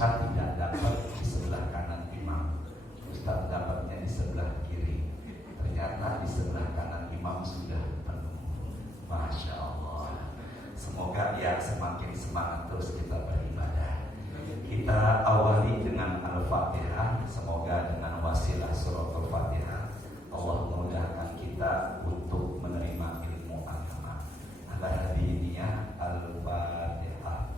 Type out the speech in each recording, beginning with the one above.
Ustadz tidak dapat di sebelah kanan imam, Ustadz dapatnya di sebelah kiri. Ternyata di sebelah kanan imam sudah penuh. Masya Allah. Semoga ya semakin semangat terus kita beribadah. Kita awali dengan Al-Fatihah. Semoga dengan wasilah surah Al-Fatihah Allah memudahkan kita untuk menerima ilmu agama. Al-Hadiniyah Al-Fatihah.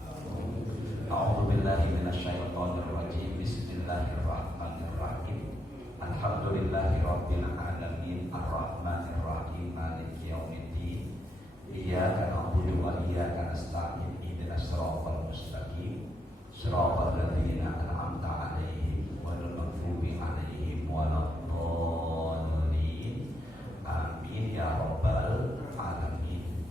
A'udzubillahi minasyaitonirrajim. Bismillahirrahmanirrahim. Alhamdulillahirabbil alamin arrahmanirrahim maliki yaumiddin. Iyyaka na'budu wa iyyaka nasta'in. Ihdinas siratal mustaqim. Shiratal ladzina an'amta 'alaihim ghairil maghdubi 'alaihim waladdallin. Amin ya rabbal alamin.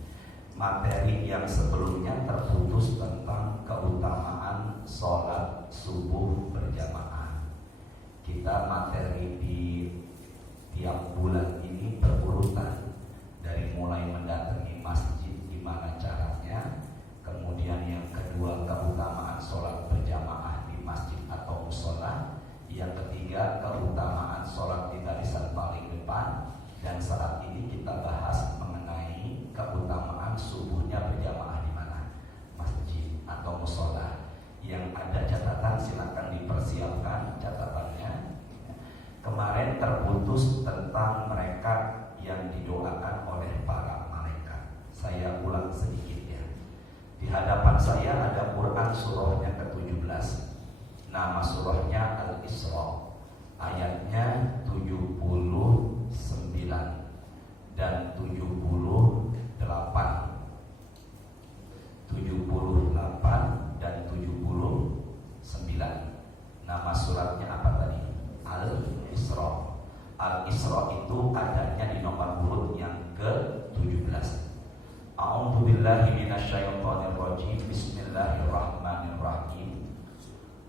Materi yang sebelumnya terputus tentang keutamaan sholat subuh berjamaah. Kita materi di tiap bulan ini berurutan, dari mulai mendatangi masjid gimana caranya, kemudian yang kedua keutamaan sholat berjamaah di masjid atau musola, yang ketiga keutamaan sholat di barisan paling depan, dan saat ini kita bahas mengenai keutamaan subuhnya berjamaah di mana, masjid atau musola. Yang ada catatan silakan dipersiapkan catatannya. Kemarin terputus tentang mereka yang didoakan oleh para malaikat. Saya ulang sedikit ya. Di hadapan saya ada Quran surahnya ke-17. Nama surahnya Al-Isra. Ayatnya 79 dan 78. 78 dan 79. Nama suratnya apa tadi? Al-Isra. Al-Isra itu adanya di nomor urut yang ke-17. A'udzubillahi minasyaitonirrajim. Bismillahirrahmanirrahim.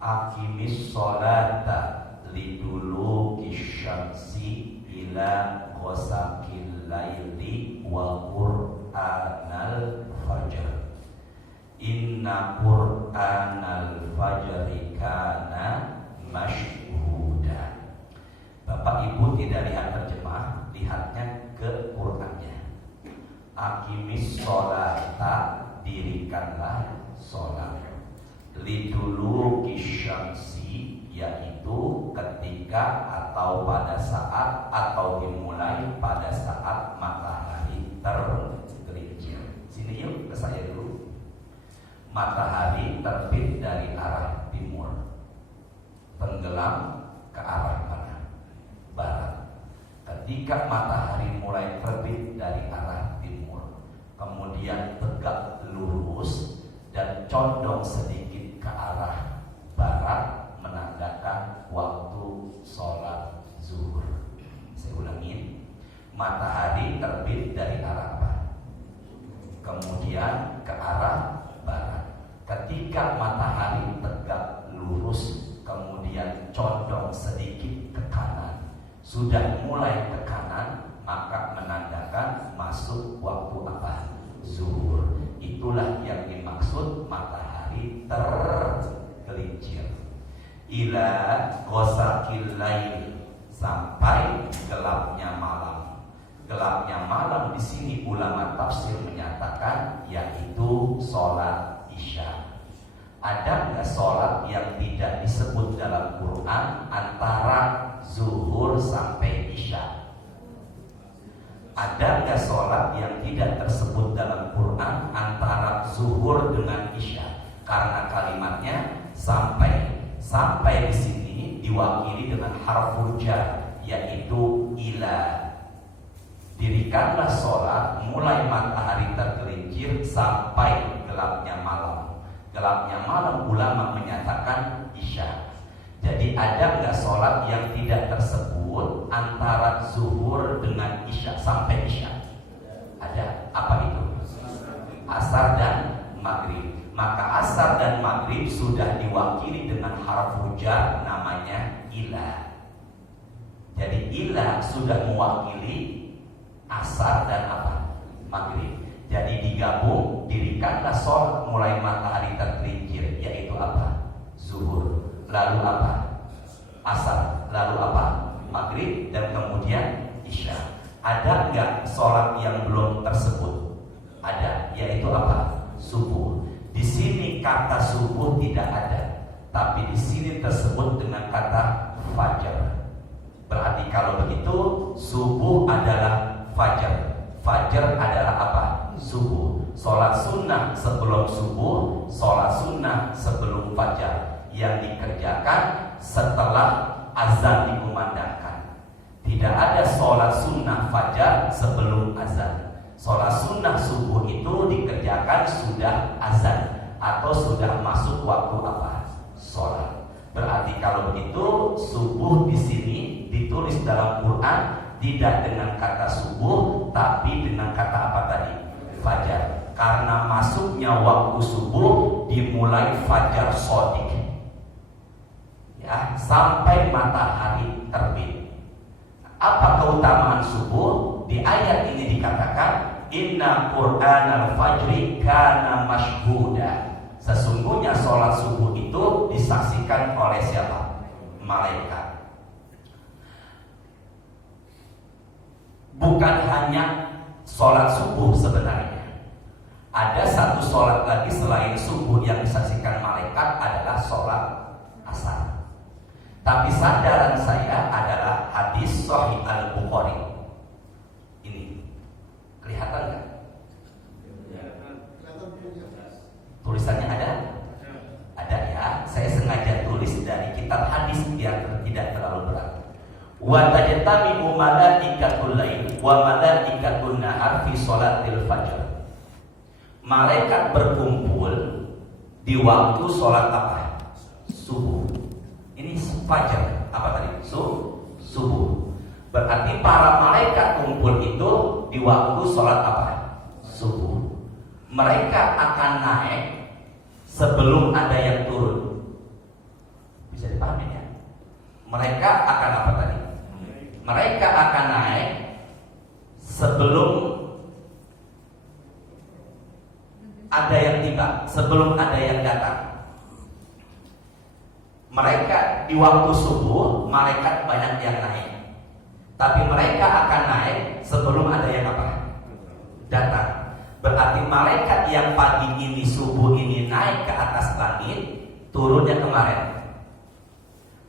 Aqimis sholata liduluki syamsi ila ghasaqil laili wa qur'anal fajr. Inna qur'anal fajri kana masyhuda. Bapak Ibu tidak lihat terjemah, lihatnya ke Qur'annya. Aqimis sholata, dirikanlah sholat. Liduluki syamsi, yaitu ketika atau pada saat atau dimulai pada saat matahari tergelincir. Sini yuk ke saya dulu. Matahari terbit dari arah timur, tenggelam ke arah mana? Barat. Ketika matahari mulai terbit dari arah timur, kemudian tegak lurus dan condong sedikit ke arah barat, menandakan waktu sholat zuhur. Saya ulangi, matahari terbit dari arah apa? Kemudian ke arah barat. Ketika matahari tegak lurus, kemudian condong sedikit ke kanan, sudah mulai ke kanan, maka menandakan masuk waktu apa? Zuhur. Itulah yang dimaksud matahari tergelincir. Ila ghasaqil lail, sampai gelapnya malam. Gelapnya malam di sini ulama tafsir menyatakan yaitu sholat isya. Ada nggak sholat yang tidak disebut dalam Quran antara zuhur sampai isya? Ada nggak sholat yang tidak tersebut dalam Quran antara zuhur dengan isya? Karena kalimatnya sampai. Sampai di sini diwakili dengan harful jar, yaitu ila. Dirikanlah sholat mulai matahari tergelincir sampai gelapnya malam. Gelapnya malam ulama menyatakan isya. Jadi ada nggak sholat yang tidak tersebut antara zuhur dengan isya sampai isya? Ada. Apa itu? Asar dan maghrib. Maka asar dan maghrib sudah diwakili dengan harfu jar, namanya ila. Jadi ila sudah mewakili asar dan apa? Maghrib. Jadi digabung, dirikanlah sholat mulai matahari tergelincir, yaitu apa? Zuhur. Lalu apa? Asar. Lalu apa? Maghrib. Dan kemudian Isya. Ada nggak sholat yang belum tersebut? Ada, yaitu apa? Subuh. Di sini kata subuh tidak ada, tapi di sini tersebut dengan kata fajar. Berarti kalau begitu subuh adalah fajar. Fajar adalah apa? Subuh. Sholat sunnah sebelum subuh, sholat sunnah sebelum fajar, yang dikerjakan setelah azan dikumandangkan. Tidak ada sholat sunnah fajar sebelum azan. Sholat sunnah subuh itu dikerjakan sudah azan atau sudah masuk waktu apa? Sholat. Berarti kalau begitu subuh di sini ditulis dalam Quran tidak dengan kata subuh, tapi dengan kata apa tadi? Fajar. Karena masuknya waktu subuh dimulai fajar shodiq, ya, sampai matahari terbit. Apa keutamaan subuh? Di ayat ini dikatakan inna Qur'anal fajri kana mashhuda. Sesungguhnya sholat subuh itu disaksikan oleh siapa? Malaikat. Bukan hanya sholat subuh sebenarnya. Ada satu sholat lagi selain subuh yang disaksikan malaikat adalah sholat asar. Tapi sandaran saya adalah hadis Sahih Al-Bukhari. Ini kelihatan nggak? Tulisannya ada? Ada ya. Saya sengaja tulis dari kitab hadis biar tidak terlalu berat. Wa tajtami'u malaikatul lail wa malaikatun nahar fi sholatil fajr. Malaikat berkumpul di waktu sholat apa? Subuh. Ini fajar. Apa tadi? Subuh. Berarti para malaikat kumpul itu di waktu sholat apa? Subuh. Mereka akan naik sebelum ada yang turun. Bisa dipahami ya? Mereka akan apa tadi? Mereka akan naik sebelum ada yang tiba, sebelum ada yang datang. Mereka di waktu subuh, malaikat banyak yang naik. Tapi mereka akan naik sebelum ada yang apa? Datang. Berarti malaikat yang pagi ini, subuh ini naik ke atas langit, turunnya kemarin.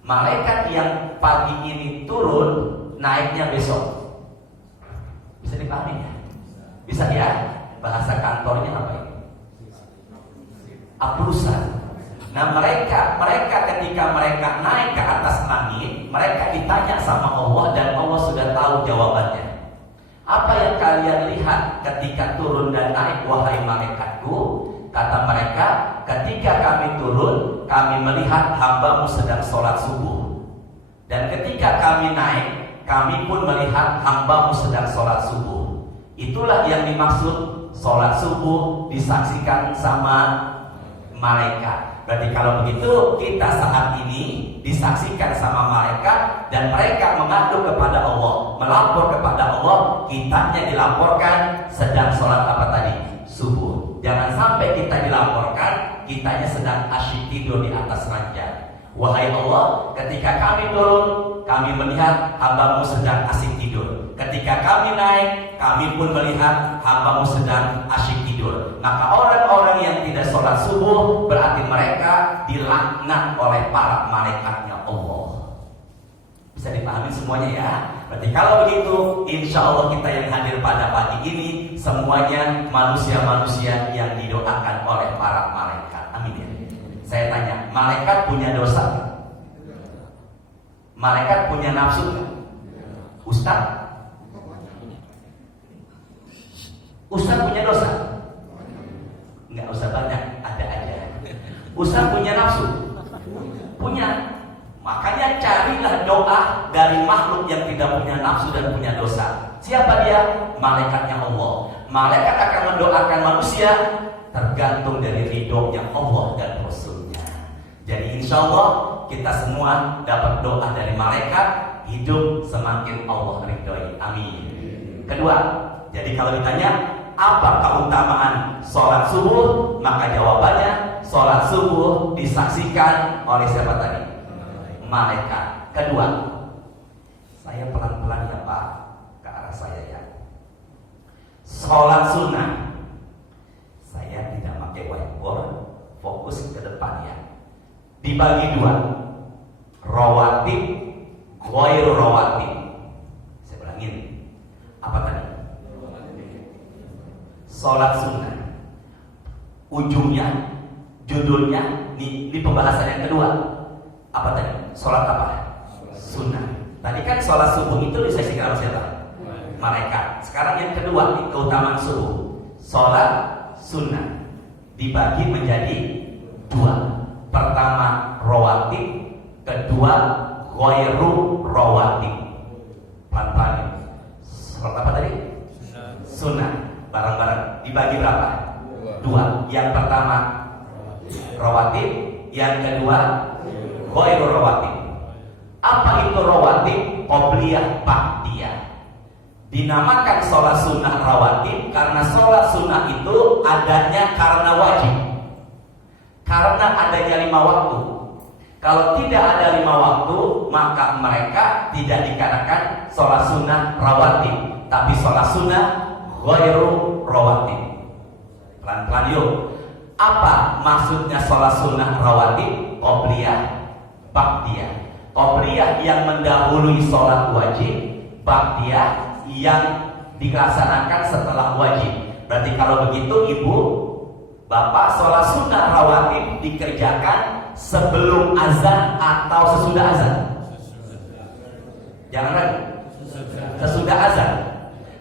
Malaikat yang pagi ini turun, naiknya besok. Bisa dipahami ya? Bisa ya? Bahasa kantornya apa ini? Aplusan. Nah mereka ketika mereka naik ke atas langit, mereka ditanya sama Allah dan Allah sudah tahu jawabannya. Apa yang kalian lihat ketika turun dan naik wahai malaikatku? Kata mereka, ketika kami turun, kami melihat hambamu sedang sholat subuh. Dan ketika kami naik, kami pun melihat hambamu sedang sholat subuh. Itulah yang dimaksud sholat subuh disaksikan sama malaikat. Berarti kalau begitu kita saat ini disaksikan sama malaikat dan mereka mengadu kepada Allah, melapor kepada Allah, kitanya dilaporkan sedang sholat apa tadi? Subuh. Jangan sampai kita dilaporkan kitanya sedang asyik tidur di atas ranjang. Wahai Allah, ketika kami turun, kami melihat hambamu sedang asyik tidur. Ketika kami naik, kami pun melihat hambamu sedang asyik tidur. Maka orang-orang yang tidak sholat subuh berarti mereka dilaknat oleh para malaikatnya Allah. Bisa dipahami semuanya ya. Berarti kalau begitu, insya Allah kita yang hadir pada pagi ini semuanya manusia-manusia yang didoakan oleh para malaikat. Amin ya. Saya tanya, malaikat punya dosa? Malaikat punya nafsu? Ustaz? Ustaz punya dosa? Enggak usah banyak, ada aja. Ustaz punya nafsu? Punya. Makanya carilah doa dari makhluk yang tidak punya nafsu dan punya dosa. Siapa dia? Malaikatnya Allah. Malaikat akan mendoakan manusia tergantung dari ridhonya Allah dan Rasulnya. Jadi insya Allah kita semua dapat doa dari malaikat, hidup semakin Allah ridhoi. Amin. Kedua, jadi kalau ditanya apa keutamaan sholat subuh, maka jawabannya sholat subuh disaksikan oleh siapa tadi? Malaikat. Kedua, saya pelan-pelan ya Pak, ke arah saya ya. Sholat sunnah, saya tidak pakai whiteboard, fokus ke depan ya. Dibagi dua, rawatib, ghairu rawatib. Saya ulangin, apa tadi? Sholat sunnah. Ujungnya, judulnya di pembahasan yang kedua. Apa tadi? Sholat apa? Sunnah. Tadi kan sholat subuh itu disaksikan oleh siapa? Malaikat. Sekarang yang kedua, keutamaan subuh. Sholat sunnah dibagi menjadi dua. Pertama rawatib, kedua ghairu rawatib. Pelan-pelan. Sholat apa tadi? Sunnah. Barang-barang dibagi berapa? Dua. Yang pertama rawatib, yang kedua ghairu rawatib. Apa itu rawatib? Qobliyah, ba'diyah. Dinamakan sholat sunnah rawatib karena sholat sunnah itu adanya karena wajib, karena adanya 5 waktu. Kalau tidak ada 5 waktu, maka mereka tidak dikatakan sholat sunnah rawatib, tapi sholat sunnah ghairu rawatib. Pelan-pelan yuk. Apa maksudnya sholat sunnah rawatib? Qobliyah, ba'diyah. Qobliyah yang mendahului sholat wajib, ba'diyah yang dilaksanakan setelah wajib. Berarti kalau begitu ibu, bapak, sholat sunnah rawatib dikerjakan sebelum azan atau sesudah azan? Jangan ragu, sesudah azan.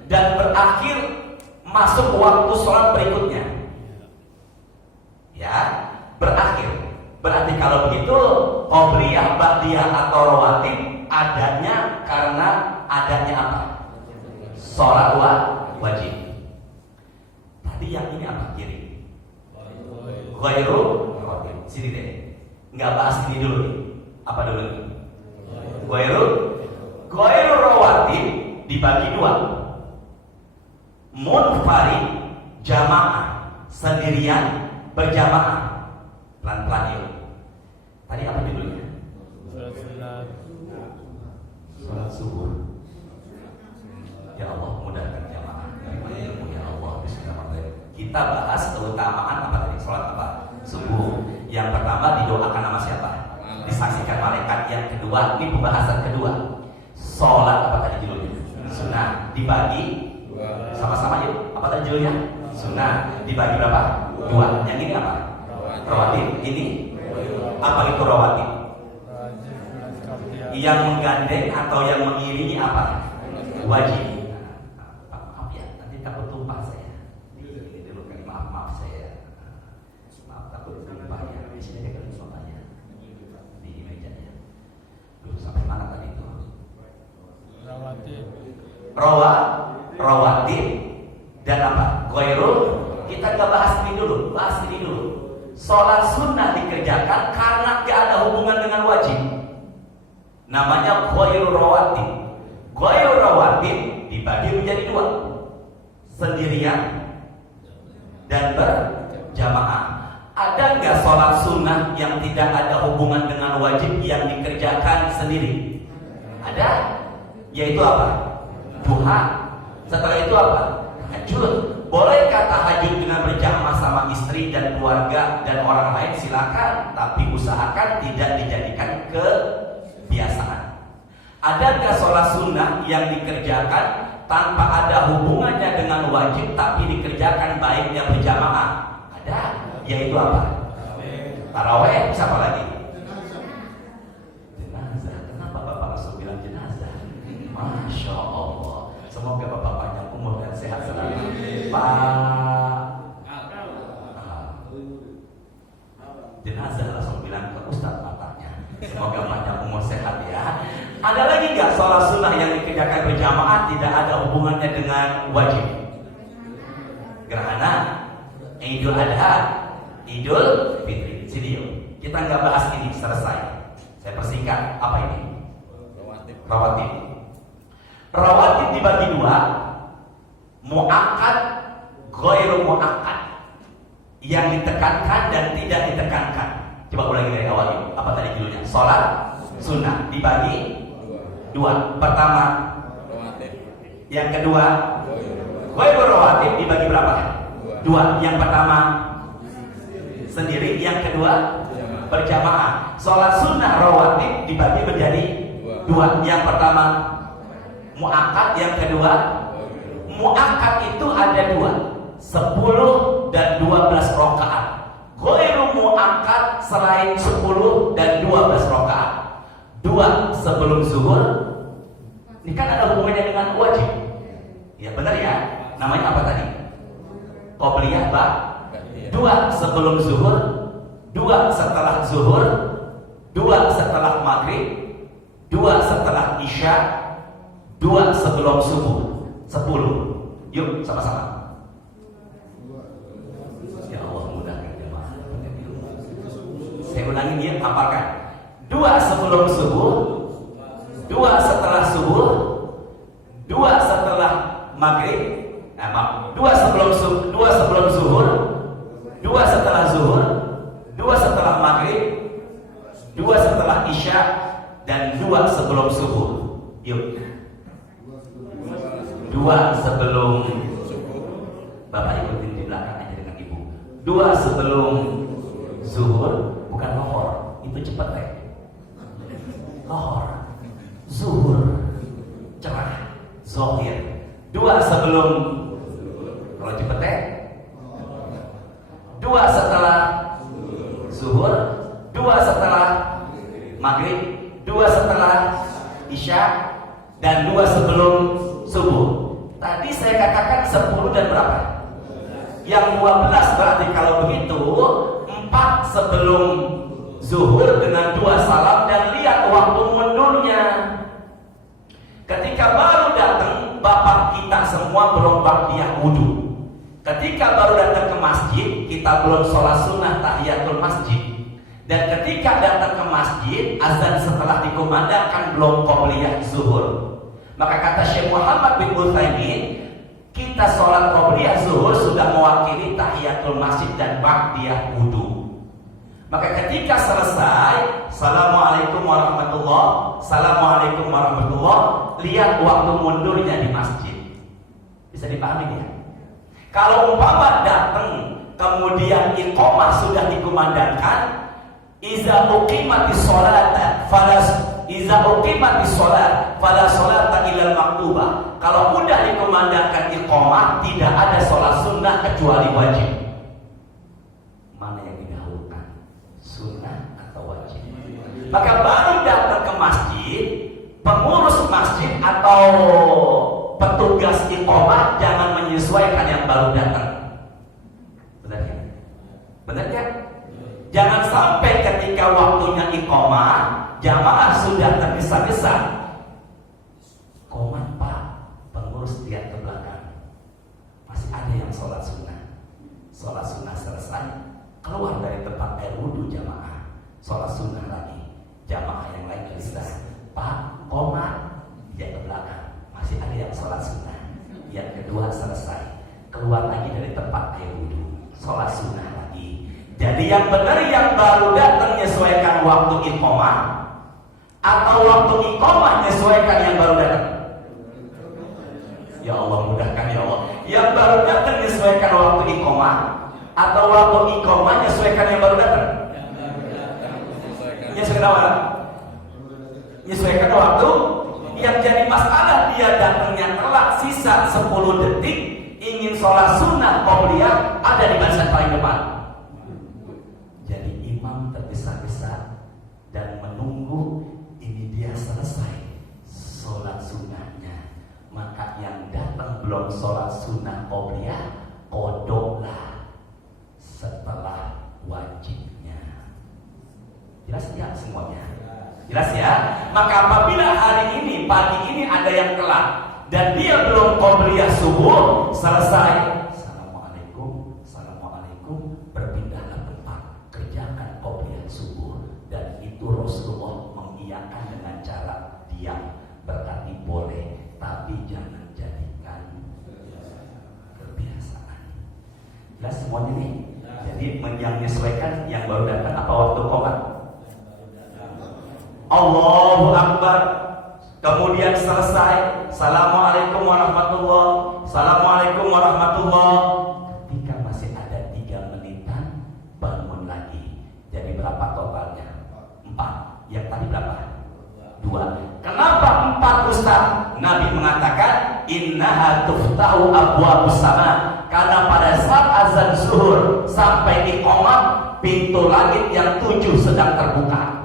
Dan berakhir masuk waktu sholat berikutnya. Ya, berakhir. Berarti kalau begitu qobliyah, ba'diyah atau rawatib adanya karena adanya apa? Sholat wajib. Tadi yang ini apa? Kiri. Ghairu rawatib. Sini deh. Nggak bahas ini dulu nih. Apa dulu nih? Ghairu rawatib dibagi dua. Munfarid, jamaah, sendirian, berjamaah. Pelan-pelan yuk. Tadi apa judulnya? Sholat subuh. Ya Allah, mudahkan jamaah. Ilmu ya Allah. Bismillahirrahmanirrahim. Kita bahas keutamaan apa tadi? Sholat apa? Subuh. Yang pertama didoakan nama siapa? Disaksikan malaikat. Yang kedua, ini pembahasan kedua. Sholat apa tadi judulnya? Sunnah. Dibagi sama-sama yuk. Apa tadi judulnya? Sunnah. Dibagi berapa? Dua. Yang ini apa? Rawatib. Ini apa itu rawatib? Yang menggandeng atau yang mengiringi apa? Wajib. Maaf ya, nanti takut tumpah saya. Ini dulu kali, maaf saya. Maaf takut tumpah ya. Di sini ada soalnya di mejanya. Dulu sampai mana tadi itu? Rawatib dan apa? Ghairu. Kita nggak bahas ini dulu, bahas ini dulu. Sholat sunnah dikerjakan karena tidak ada hubungan dengan wajib. Namanya ghairu rawatib. Ghairu rawatib dibagi menjadi dua. Sendirian dan berjamaah. Ada nggak sholat sunnah yang tidak ada hubungan dengan wajib yang dikerjakan sendiri? Ada. Yaitu apa? Duha. Setelah itu apa? Tahajud. Bolehkah tahajud dengan berjamaah sama istri dan keluarga dan orang lain? Silakan, tapi usahakan tidak dijadikan kebiasaan. Adakah sholat sunnah yang dikerjakan tanpa ada hubungannya dengan wajib tapi dikerjakan baiknya berjamaah? Ada, yaitu apa? Taraweh. Siapa lagi? Jenazah. Kenapa Bapak langsung bilang jenazah? Masya Allah. Semoga Bapak panjang umur dan sehat selalu. Jenazah langsung bilang ke Ustadz matanya. Semoga panjang umur sehat ya. Ada lagi nggak sholat sunnah yang dikerjakan berjamaah tidak ada hubungannya dengan wajib? Gerhana, Idul Adha, Idul Fitri. Sini yuk. Kita nggak bahas ini, selesai. Saya persingkat. Apa ini? Rawatib. Rawatib dibagi dua. Mu'akkad, ghairu mu'akkad. yang ditekankan dan tidak ditekankan. Coba ulangi dari awal ini. Apa tadi judulnya? Sholat sunnah dibagi dua. Pertama, yang kedua, ghairul rawatib dibagi berapa? Dua. Yang pertama sendiri, yang kedua berjamaah. Sholat sunnah rawatib dibagi menjadi dua. Yang pertama muakkad, yang kedua muakkad itu ada dua, 10 dan 12 rakaat. Ghairu muakkad selain 10 dan 12 rakaat. Dua sebelum zuhur. Ini kan ada hubungannya dengan wajib. Ya benar ya. Namanya apa tadi? Qobliyah ba. Dua sebelum zuhur, dua setelah zuhur, dua setelah maghrib, dua setelah isya, dua sebelum subuh. 10. Yuk sama-sama. Ya Allah mudahkan jemaah. Saya ulangin ya, hafalkan. Dua sebelum subuh, dua setelah subuh, dua setelah maghrib, dua sebelum zuhur, dua setelah zuhur, dua setelah maghrib, dua setelah isya, dan dua sebelum subuh. Yuk. Dua sebelum, Bapak ikutin di belakang aja dengan Ibu. Dua sebelum zuhur, bukan lohor, itu cepat ya. Lohor, zuhur, cerah, zohir. Dua sebelum, kalau cepet ya. Dua setelah zuhur, dua setelah maghrib, dua setelah isya, dan dua sebelum subuh. Tadi saya katakan 10 dan berapa? Yang 12 berarti kalau begitu 4 sebelum zuhur dengan 2 salam, dan lihat waktu mundurnya. Ketika baru datang, bapak kita semua berombak dia wudhu. Ketika baru datang ke masjid, kita belum sholat sunnah tahiyatul masjid. Dan ketika datang ke masjid, azan setelah dikumandangkan belum qobliyah zuhur. Maka kata Syekh Muhammad bin Utsaimin, kita sholat qobliyah zuhur sudah mewakili tahiyatul masjid dan ba'diyah wudu. Maka ketika selesai, Assalamualaikum warahmatullah, Assalamualaikum warahmatullah, lihat waktu mundurnya di masjid. Bisa dipahami ya? Kalau umpama datang kemudian iqamah sudah dikumandangkan, iza uqimatis sholata fala sholata ilal maktubah. Kalau udah dikumandangkan iqamah, tidak ada sholat sunnah kecuali wajib. Mana yang didahulukan, sunnah atau wajib? Maka baru datang ke masjid, pengurus masjid atau petugas iqamah jangan menyesuaikan yang baru datang. Benar ya? Benar ya? Jangan sampai ketika waktunya iqamah, jamaah sudah tergesa-gesa. Qomat Pak, pengurus lihat ke belakang. Masih ada yang sholat sunnah. Sholat sunnah selesai, keluar dari tempat air wudhu jamaah. Sholat sunnah lagi. Jamaah yang lain bisa. Pak, qomat, dia ke belakang. Masih ada yang sholat sunnah. Yang kedua selesai, keluar lagi dari tempat air wudhu. Sholat sunnah lagi. Jadi yang benar yang baru datang menyesuaikan waktu iqamah, atau waktu iqamah menyesuaikan yang baru datang? Ya Allah mudahkan ya Allah. Yang baru datang menyesuaikan waktu iqamah, atau waktu iqamah menyesuaikan yang baru datang? Menyesuaikan apa? Menyesuaikan waktu. Yang jadi masalah dia datangnya telat, sisa 10 detik, ingin sholat sunnah qobliyah, ada di barisan paling depan. Jadi imam tergesa-gesa dan menunggu ini dia selesai sholat sunnahnya. Maka yang datang belum sholat sunnah qobliyah, qodoklah setelah wajibnya. Jelas ya semuanya? Jelas ya? Maka apabila hari ini, pagi ini ada yang telat dan dia belum qobliyah subuh, selesai Assalamualaikum, berpindahlah tempat, kerjakan qobliyah subuh. Dan itu Rasulullah mengiyakan dengan cara diam, berarti boleh, tapi jangan jadikan kebiasaan. Jelas semuanya nih? Jadi yang menyesuaikan yang baru datang apa waktu qomat? Allahu Akbar. Kemudian selesai, Assalamualaikum warahmatullahi, Assalamualaikum warahmatullahi. Ketika masih ada 3 menitan, bangun lagi. Jadi berapa totalnya? 4. Yang tadi berapa? 2. Kenapa 4 Ustaz? Nabi mengatakan innaha tuftahu abwabus sama. Karena pada saat azan zuhur sampai iqamah, pintu langit yang 7 sedang terbuka.